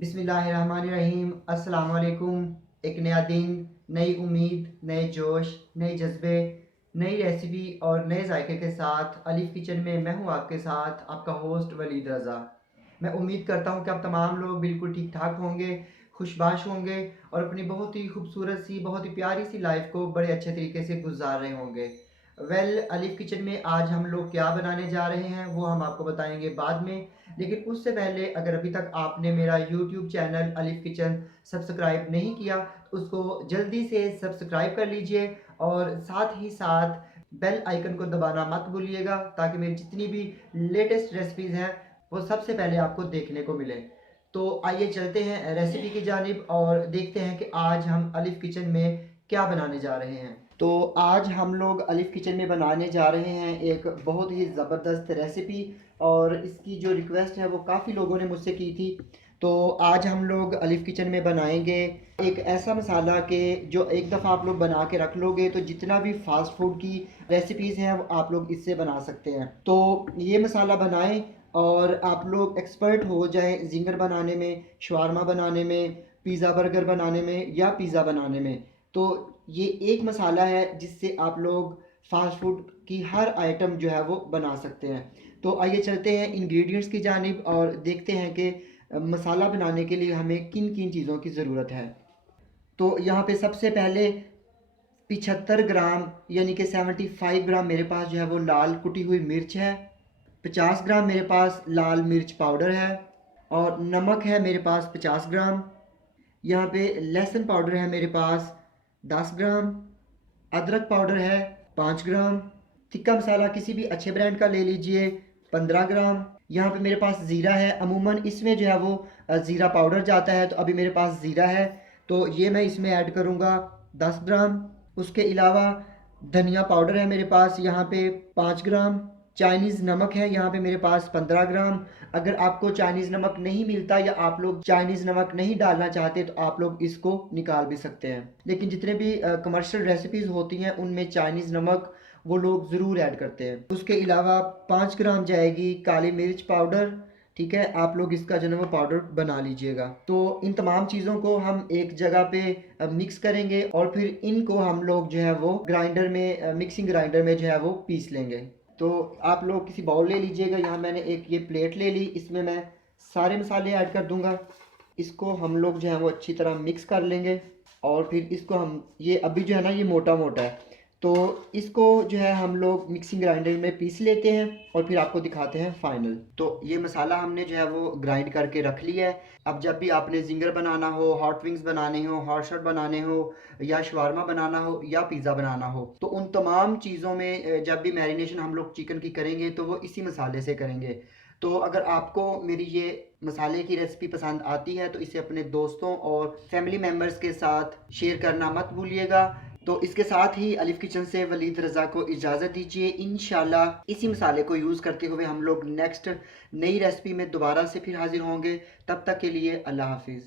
बिस्मिल्लाहिर्रहमानिर्रहीम। अस्सलाम वालेकुम। एक नया दिन, नई उम्मीद, नए जोश, नए जज्बे, नई रेसिपी और नए जायके के साथ अलीफ किचन में मैं हूँ आपके साथ आपका होस्ट वलीद रज़ा। मैं उम्मीद करता हूँ कि आप तमाम लोग बिल्कुल ठीक ठाक होंगे, खुशबाश होंगे और अपनी बहुत ही खूबसूरत सी, बहुत ही प्यारी सी लाइफ को बड़े अच्छे तरीके से गुजार रहे होंगे। अलीफ किचन में आज हम लोग क्या बनाने जा रहे हैं वो हम आपको बताएंगे बाद में। लेकिन उससे पहले अगर अभी तक आपने मेरा YouTube channel Alif kitchen subscribe नहीं किया तो उसको जल्दी से सब्सक्राइब कर लीजिए और साथ ही साथ बेल आइकन को दबाना मत भूलिएगा ताकि मेरी जितनी भी लेटेस्ट रेसिपीज़ हैं वो सबसे पहले आपको देखने को मिले। तो आइए चलते हैं रेसिपी की जानिब और देखते हैं कि आज हम अलीफ किचन में क्या बनाने जा रहे हैं। तो आज हम लोग अलीफ किचन में बनाने जा रहे हैं एक बहुत ही ज़बरदस्त रेसिपी और इसकी जो रिक्वेस्ट है वो काफ़ी लोगों ने मुझसे की थी। तो आज हम लोग अलीफ किचन में बनाएंगे एक ऐसा मसाला कि जो एक दफ़ा आप लोग बना के रख लोगे तो जितना भी फास्ट फूड की रेसिपीज़ हैं वो आप लोग इससे बना सकते हैं। तो ये मसाला बनाएं और आप लोग एक्सपर्ट हो जाएं जिंगर बनाने में, शवारमा बनाने में, पिज़्ज़ा बर्गर बनाने में या पिज़्ज़ा बनाने में। तो ये एक मसाला है जिससे आप लोग फास्ट फूड की हर आइटम जो है वो बना सकते हैं। तो आइए चलते हैं इंग्रेडिएंट्स की जानिब और देखते हैं कि मसाला बनाने के लिए हमें किन किन चीज़ों की ज़रूरत है। तो यहाँ पे सबसे पहले 75 ग्राम यानी कि 75 ग्राम मेरे पास जो है वो लाल कुटी हुई मिर्च है। 50 ग्राम मेरे पास लाल मिर्च पाउडर है और नमक है मेरे पास 50 ग्राम। यहाँ पे लहसुन पाउडर है मेरे पास 10 ग्राम। अदरक पाउडर है 5 ग्राम। तिक्का मसाला किसी भी अच्छे ब्रांड का ले लीजिए 15 ग्राम। यहाँ पे मेरे पास ज़ीरा है, अमूमन इसमें जो है वो ज़ीरा पाउडर जाता है तो अभी मेरे पास ज़ीरा है तो ये मैं इसमें ऐड करूँगा 10 ग्राम। उसके अलावा धनिया पाउडर है मेरे पास यहाँ पे 5 ग्राम। चाइनीज़ नमक है यहाँ पे मेरे पास 15 ग्राम। अगर आपको चाइनीज़ नमक नहीं मिलता या आप लोग चाइनीज़ नमक नहीं डालना चाहते तो आप लोग इसको निकाल भी सकते हैं। लेकिन जितने भी कमर्शियल रेसिपीज़ होती हैं उनमें चाइनीज़ नमक वो लोग ज़रूर ऐड करते हैं। उसके अलावा 5 ग्राम जाएगी काली मिर्च पाउडर। ठीक है, आप लोग इसका जो है वो पाउडर बना लीजिएगा। तो इन तमाम चीज़ों को हम एक जगह पे मिक्स करेंगे और फिर इनको हम लोग जो है वो ग्राइंडर में मिक्सिंग ग्राइंडर में जो है वो पीस लेंगे। तो आप लोग किसी बाउल ले लीजिएगा। यहाँ मैंने एक ये प्लेट ले ली, इसमें मैं सारे मसाले ऐड कर दूँगा। इसको हम लोग जो है वो अच्छी तरह मिक्स कर लेंगे और फिर इसको हम ये अभी जो है ना ये मोटा मोटा है तो इसको जो है हम लोग मिक्सिंग ग्राइंडर में पीस लेते हैं और फिर आपको दिखाते हैं फाइनल। तो ये मसाला हमने जो है वो ग्राइंड करके रख लिया है। अब जब भी आपने जिंगर बनाना हो, हॉट विंग्स बनाने हो, हॉट शॉट बनाने हो या शवारमा बनाना हो या पिज़्ज़ा बनाना हो तो उन तमाम चीज़ों में जब भी मैरिनेशन हम लोग चिकन की करेंगे तो वो इसी मसाले से करेंगे। तो अगर आपको मेरी ये मसाले की रेसिपी पसंद आती है तो इसे अपने दोस्तों और फैमिली मेम्बर्स के साथ शेयर करना मत भूलिएगा। तो इसके साथ ही अलीफ किचन से वलीद रज़ा को इजाज़त दीजिए। इंशाल्लाह इसी मसाले को यूज़ करते हुए हम लोग नेक्स्ट नई रेसिपी में दोबारा से फिर हाजिर होंगे। तब तक के लिए अल्लाह हाफिज़।